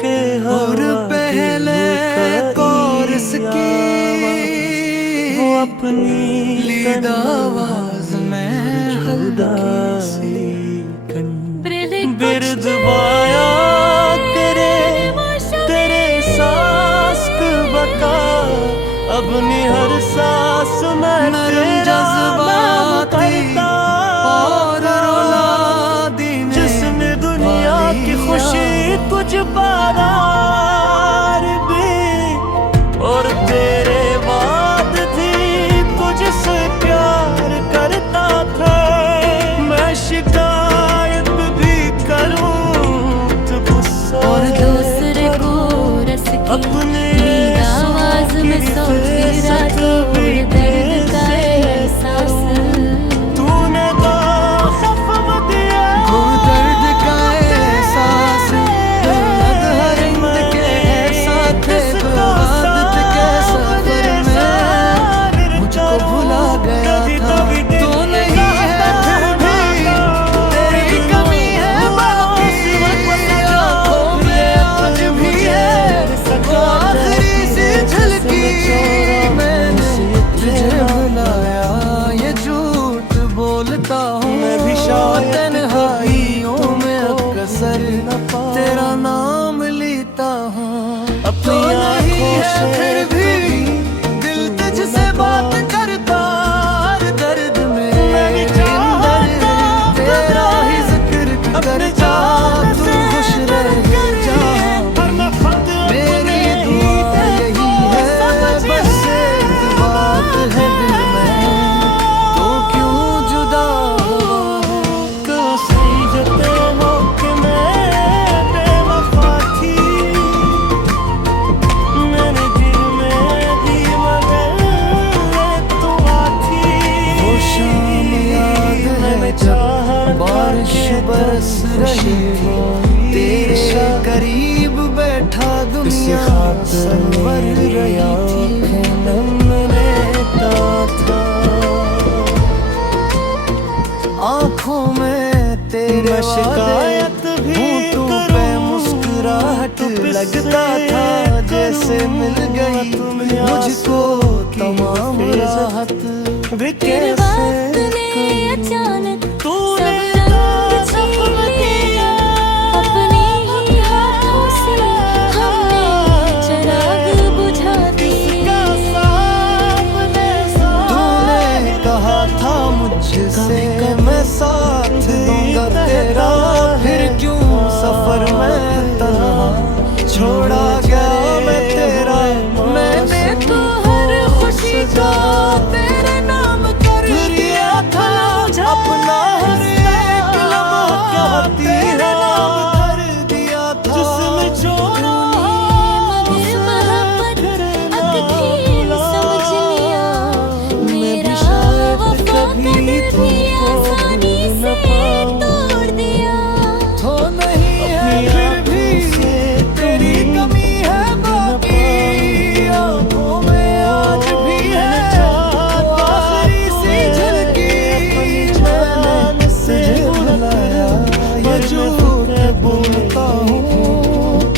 के और पहले कोरस की वो अपनी लीद आवाज में खुदाई बिरद बाया करे तेरे सांस की बका अपनी हर सांस में नरम जज्बाती और रुला दी जिसमें दुनिया की खुशी कुछ बार भी और तेरे बाद थी तुझसे प्यार करता था मैं शिकायत भी करूं तो गुस्सा और दूसरे को रस की अपने आवाज में सोती रातों दर्द का एहसास तूने तो खफम दिया वो दर्द का एहसास हर इंद के साथ तो आदत के सफर में मुझको भुला गया था तो नहीं है फिर भी तेरी कमी है बाकी आँखों में आज भी है वो आखिरी सी झलकी मैंने तुझे भुलाया ये झूठ बोलता हूँ मैं भी शायद तन्हाइयों में अक्सर तेरा नाम लेता हूँ तो नहीं है फिर भी दिल तुझसे बात करता हर दर्द में तेरा ही जिक्र करता तू खुश रह जा मेरी दुआ यही है बस एक बात है दिल में तो क्यों जुदा हो तो सही जते हो कि मैं बेवफा थी मैंने दिल में दी मगर तू आती वो शाम याद है जब बारिश बरस रही हो तेरे करीब बैठा दुनिया संवर रही थी आँखों में तेरे शिकायत भी होठों पे मुस्कुराहट लगता था जैसे मिल गई मुझको तमाम राहत भी तेरे वक्त ने अचानक सब रंग छीन लिया अपने ही हाथों से हमने चिराग बुझा दिया तूने कहा था मुझसे मैं साथ दूंगा तेरा फिर क्यों सफर में तन्हा छोड़ा गया मैं तेरा मैंने तो हर खुशी का तेरे नाम कर दिया था अपना हर एक लम्हा तेरे नाम कर दिया था जिसमें छोड़ा मगर मोहब्बत अकथीन समझ लिया मेरा वफा का दिल भी आसानी से तोड़ दिया तो नहीं है फिर भी तेरी कमी है बाकी आँखों में आज भी है वो आखिरी सी झलकी मैंने तुझे भुलाया ये झूठ बोलता हूँ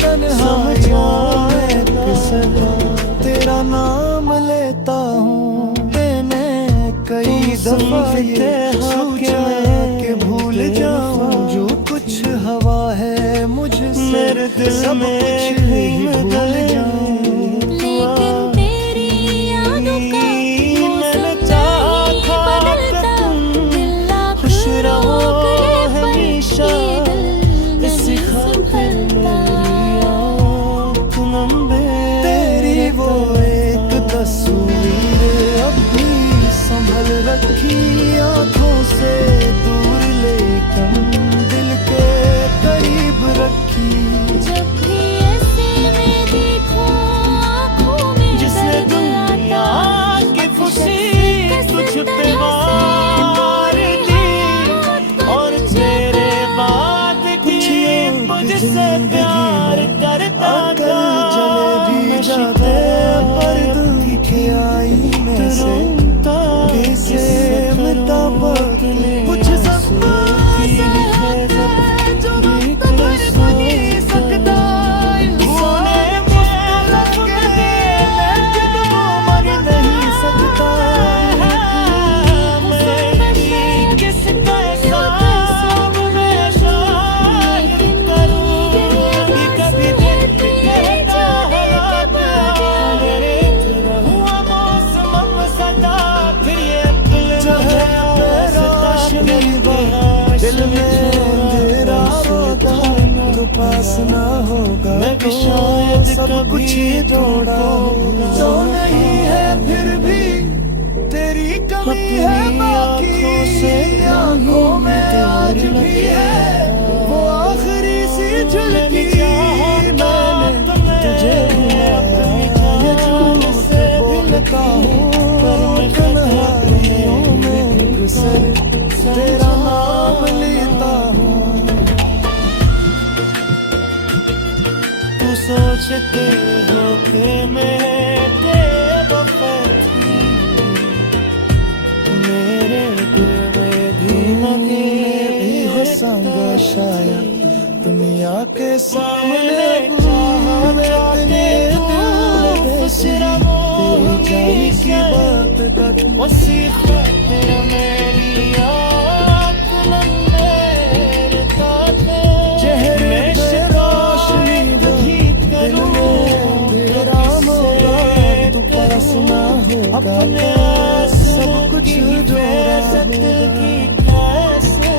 तन्हाइयों में अक्सर तेरा नाम लेता हूँ मैंने कई दफा ये सोचा के भूल जाऊं जो कुछ हवा है मुझसे मेरे दिल सब में कुछ ही भूल जाऊं लेकिन तेरी यादों का मैंने मौसम चाहा नहीं था बदलता तुम दिल लाख खुश रहो रोक ले हमेशा पर ये दिल इसी नहीं खातिर संभलता तेरी वो एक तस्वीर अब भी संभल रखी आँखों से दूर लेकिन दिल के करीब रखी जब भी ऐसे मैं देखूं सब कुछ जोड़ा तो नहीं है फिर भी तेरी कमी है बाकी आंखों में आज भी है वो आखिरी सी झलकी मैंने तुझे ये झूठ बोलता हूँ तन्हाइयों में अक्सर तेरा नाम लेता हूँ तू सोचते हो कि मैं बेवफा थी मेरे दिल में भी लगे हो संगा शायद दुनिया के सामने घूमने तेरे जाने की बात तक वसीक़ा तेरा मेरी आँख मेरे ताते चेहरे पे रोशनी भी दिल में तेरा मोरा तू पास ना होगा सब कुछ जोड़ा की कैसे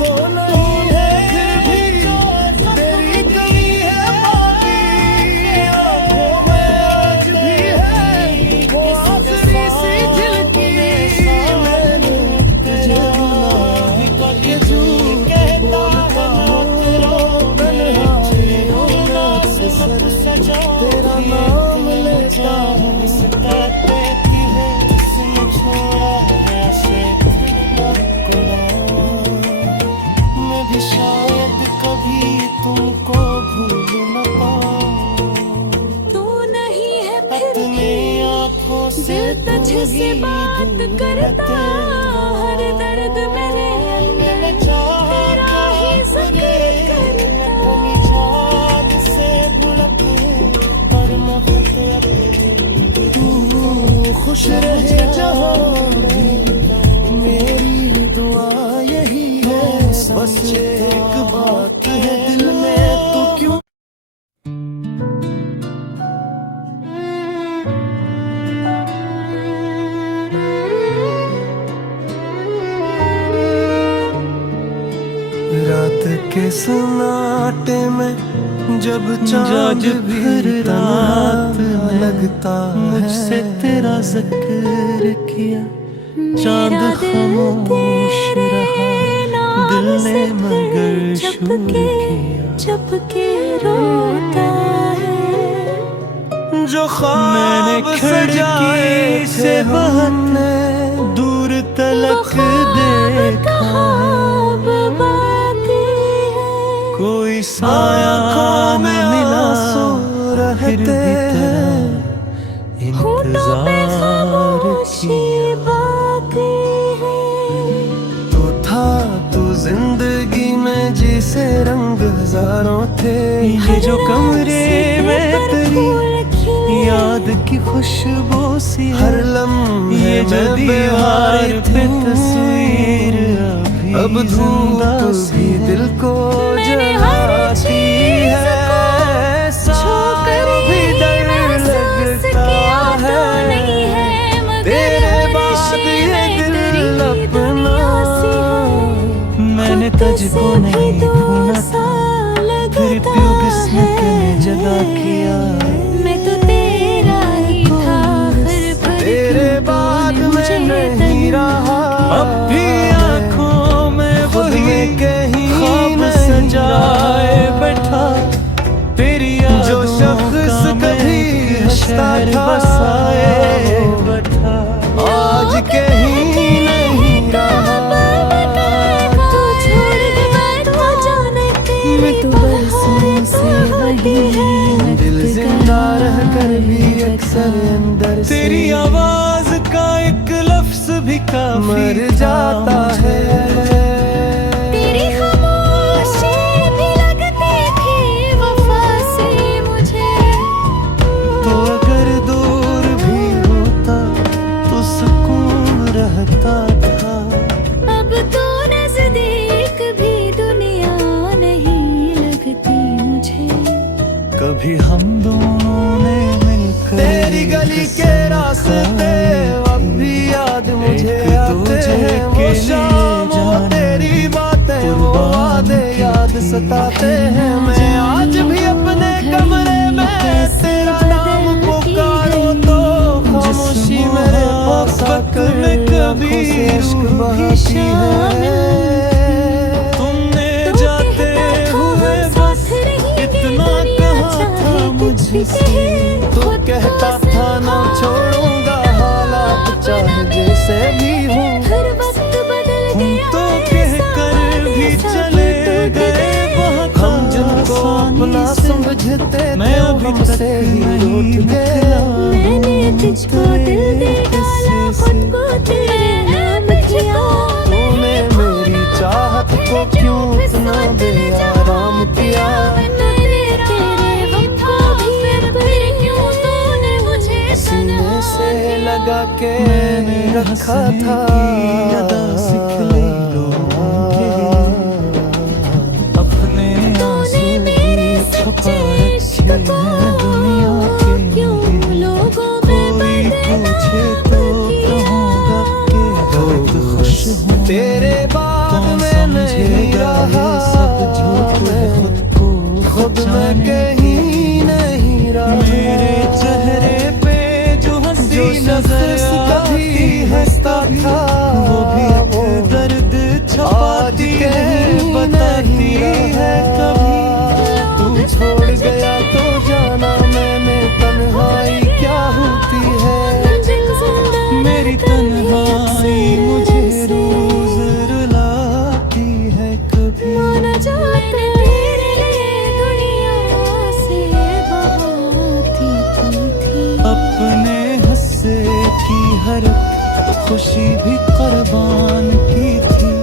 तो नहीं है फिर भी तेरी कमी है बाकी आंखों में आज भी है वो आखिरी सी झलकी मैंने तुझे भुला ये झूठ बोलता हूँ तन्हाइयों में अक्सर तेरा नाम लेता हूँ शायद कभी तुमको भूल न पाऊं तू नहीं है फिर अपनी आँखों से दिल तुझसे बात करता हर दर्द मेरे अंदर तेरा ही जिक्र करता अपनी याद से भुलके पर मखते अपने तू खुश रहे जहाँ भी मेरी दुआ यही है बस एक बात है दिल में तू क्यों रात के सन्नाटे में जब चाँद भी रात लगता मुझसे है तेरा जिक्र किया चांद खामोश रहा दिल ने मगर शुरू किया चपके रोता है जो मैंने ख्वाब खिड़की से हमने दूर तलक देखा ख्वाब बाकी है कोई साया आँखों में मिला आंसू फिर भी रहते तेरा होठों पे इंतजार खामोशी किया बाकी है तू था तू जिंदगी में जिसे रंग हजारों थे ये जो कमरे में तेरी खिले याद की खुशबू सी है हर लम्हे ये जो में दीवार बेहार पे थी तस्वीर अभी अब जिंदा धूप सी भी है दिल को मैंने हर जलाती चीज़ है छोकर सांस भी डर महसूस लगता किया तो है नहीं है मगर तेरे हर बाद शे ये में दिल तेरी अपना दुनिया सी है मैंने खुद तुझको से भी नहीं दो भूला था साल फिर लगता क्यों किस्मत ने है। जदा किया मैं तो तेरा ही था फिर तेरे बाद मुझे मैं नहीं रहा अब भी आँखों में खुद वही में कहीं ख्वाब नहीं सजाए बैठा तेरी जो यादों शख्स का मैं कभी एक हंसता शहर था बसाए बैठा आज कहीं नहीं रहा तू छोड़ के तो जाने तेरी तो बरसों से वही है दिल जिंदा रह कर भी अक्सर अंदर से तेरी आवाज का एक लफ्ज भी काफी मर जाता है तेरी खामोशी भी लगती थी वफा से मुझे तो अगर दूर भी होता तो सुकून रहता था अब तो नजदीक भी दुनिया नहीं लगती मुझे कभी हम दोनों ने मिलकर तेरी गली के रास्ते अब भी याद मुझे एक आते दूजे हैं के वो लिए शाम वो जाना तेरी बातें वो कुर्बान वादे याद की सताते हैं मैं आज भी अपने कमरे बहती है। तुमने जाते हुए बस इतना कहा था मुझसे, तो कहता था ना छोड़ूंगा हालात चाहे जैसे भी हूँ। तो कहकर भी चले गए बहुत हम जिनको अपना समझते थे हमसे ही रूठ गया। मैंने तुझको दिल दे डाला, खुद को तेरे नाम किया। तूने मेरी चाहत को क्यों इतना बेआराम किया। मैंने तेरे गम को भी फिर क्यों तूने मुझे सीने से लगा के मैंने रखा था अदा सिखलाई अपने आंसू भी छुपा रखे हैं दुनिया के। क्यों लोगों कोई पूछे तो कहूँगा कि बहुत खुश हूँ। तेरे बाद में नहीं रहा सब झूठ खुद को खुद में कहीं नहीं रहा। मेरे चेहरे पे जो हंसी नजर कभी हंसता था वो भी दर्द छुपाती है बताती है कभी। तू छोड़ गया तो जाना मैंने तन्हाई क्या होती है। मेरी तन्हाई मुझे रोज रुलाती है कभी। माना जाता तेरे लिए दुनिया से बहाती थी। अपने हंसे की हर खुशी भी कुर्बान की थी।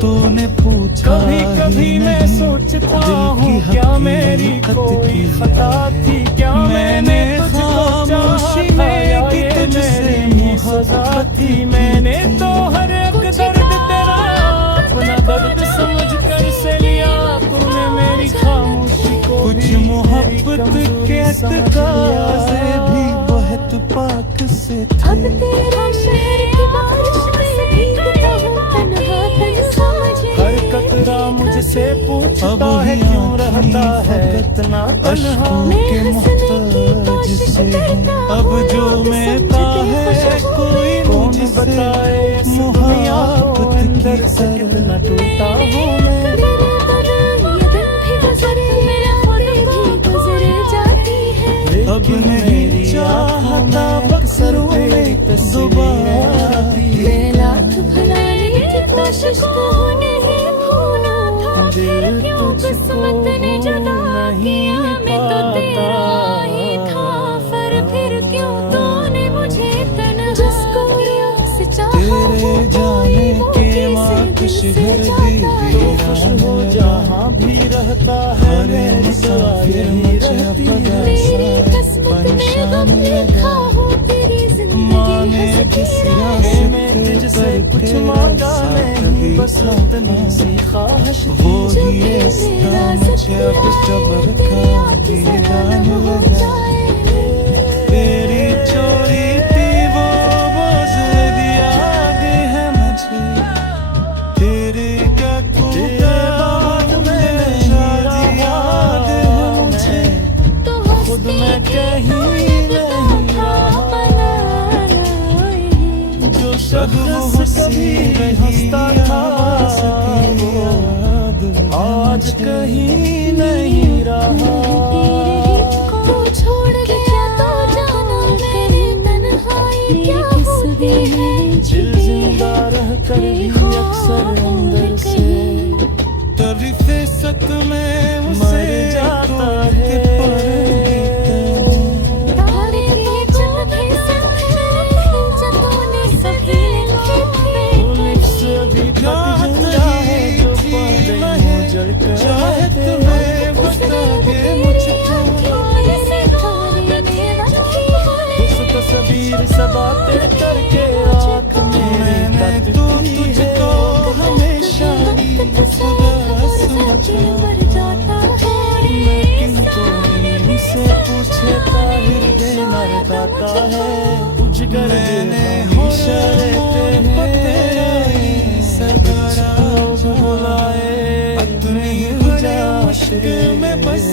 तूने पूछा कभी कभी मैं सोचता हूँ क्या मेरी कोई खता थी, क्या मैंने खामोशी में की तुझसे सजा थी। मैंने तो हर एक दर्द तेरा अपना दर्द समझ कर से लिया। तूने मेरी खामोशी को कुछ मोहब्बत के तकाज़े भी बहुत पाक से थे। अब तेरा शहर की बारिश में भीगता हूँ तन्हा तन्हा मुझे। हर कतरा मुझसे पूछता है क्यों रहता है इतना तन्हा। के मोहताज से अब जो मिलता है कोई मुझे बताए मोहब्बत अंदर से कितना टूटा हूँ मैं। अब नहीं चाहता बक्सरों में दोबारा लाख भलाने की कोशिश को नहीं भूला था। फिर क्यों किस्मत ने जुदा किया, मैं तो तेरा ही था। फिर क्यों तूने मुझे तन्हा जिसको से चाहा तेरे जाने के माकश घर दी खुश हो जहाँ भी रहता है मेरी दुआ यही रहती है। मेरी किस्मत में गम लिखा हो तेरी जिंदगी किसी में तुझसे कुछ मांगा नहीं, बस इतनी सी ख्वाहिश वो ही ऐसा मुझे अब जबर का दीदान लगा। तेरी चोरी थी वो बोझ याद है मुझे। तेरे क्या बाद में शादी याद है मुझे। तो खुद मैं कहीं नहीं जो शख्स कभी हंसता था आज कहीं नहीं रहा। छोड़ गया तो जाना मेरी तन्हाई क्या होती है। दिल जिंदा रह कर भी अक्सर अंदर से तभी फिसक में मर जाता है। तारे के चलते सपने जतोने सभी लिखे थे। अभी तक जिंदा है जो पहले जल कर चाहत में बता के मुझको उस तस्वीर से बातें करके रात में तू तुझको हमेशा उदास समझा। मैं किनको से पूछे ताहिर देना बताता है। कुछ कर मैंने रहते हैं सगारा बुलाए अपनी मुश्किल में बस